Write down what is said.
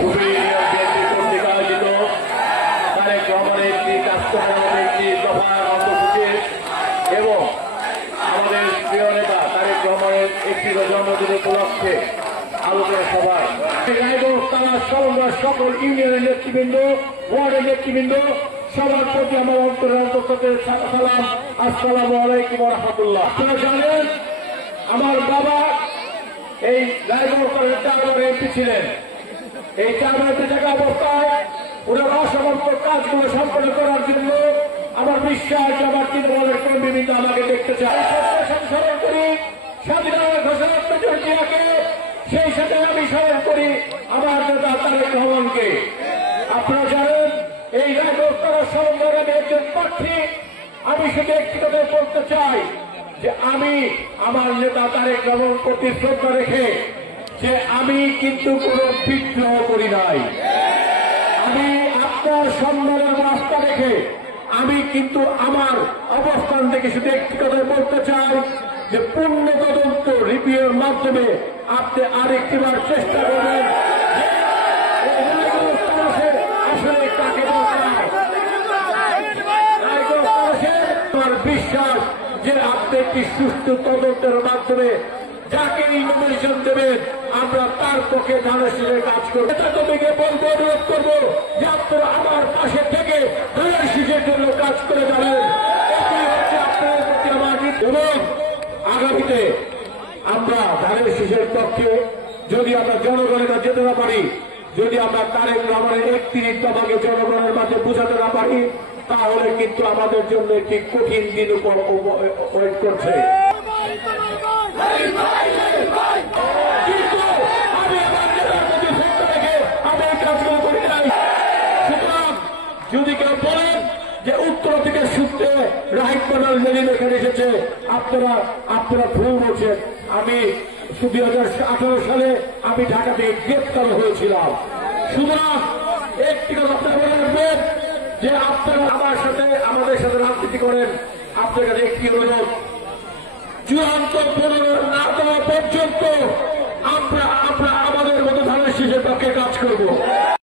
BNP কর্তৃক আয়োজিত তারেক রহমানের একটি কার্যক্রমের একটি দফা কর্মসূচি এবং আমাদের প্রিয় নেতা তারেক রহমানের একটি জন্মদিন উপলক্ষে আলোচনা সভায় সকল ইউনিয়নের নেতৃবৃন্দ, ওয়ার্ডের নেতৃবৃন্দ, সবার প্রতি আমার অন্তরের অন্তঃস্থল সালাম, আসসালামু আলাইকুম ওয়া রাহমাতুল্লাহ। আপনারা জানেন আমার বাবা এই রায়গঞ্জের 4 বার এমপি ছিলেন। এই 4 বার থাকা অবস্থায় ওনার অসমর্থ কাজগুলো সম্পন্ন করার জন্য আমার বিশ্বাস আমার তৃণমূলের কর্মীবৃন্দ আমাকে দেখতে চায়। স্মরণ করি স্বাধীনতা ঘোষণা মেজরিটিয়াকে, সেই সাথে আমি স্মরণ করি আমার নেতা তারেক রহমানকে। আপনারা জানেন এই রায়গঞ্জ সমন্বয়ের আমি একজন প্রার্থী। আমি শুধু একটি কথা বলতে চাই যে আমি আমার নেতা তারেক রহমান প্রতি শ্রদ্ধা রেখে যে আমি কিন্তু কোনো বিদ্রোহ করি নাই। আমি আপনার সম্মানের রাস্তা রেখে আমি কিন্তু আমার অবস্থান থেকে শুধু একটি কথা বলতে চাই যে পূর্ণ তদন্ত রিভিউর মাধ্যমে আপনি আরেকটিবার চেষ্টা করবেন আসলে কাকে আমার বিশ্বাস যে আপনি একটি সুস্থ তদন্তের মাধ্যমে যাকে নমিনেশন দেবেন আমরা তার পক্ষে ধানের শীষের কাজ করবো। তাদেরকে বলবো, অনুরোধ করবো যে আপনারা আমার পাশে থেকে ধানের শীষের জন্য কাজ করে যাবেন। এটি হচ্ছে আপনাদের প্রতি আমার এবং আগামীতে আমরা ধানের শীষের পক্ষে যদি আমরা জনগণের যেতে না পারি, যদি আমরা তারেক রহমানের 31 দফাকে জনগণের মাঝে বোঝাতে না পারি, তাহলে কিন্তু আমাদের জন্য একটি কঠিন দিন ওয়েট করছে। যদি কেউ বলেন যে উত্তর থেকে সূত্রে রাহিদ বানাল জলিল এখানে এসেছে, আপনারা ভুল বলছেন। আমি 2018 সালে আমি ঢাকা থেকে গ্রেপ্তার হয়েছিলাম। সুতরাং একটি কথা আপনারা মনে রাখবেন যে আপনারা আমাদের সাথে রাজনীতি করেন। আপনার কাছে একটি অনুরোধ, চূড়ান্ত পুনর না দেওয়া পর্যন্ত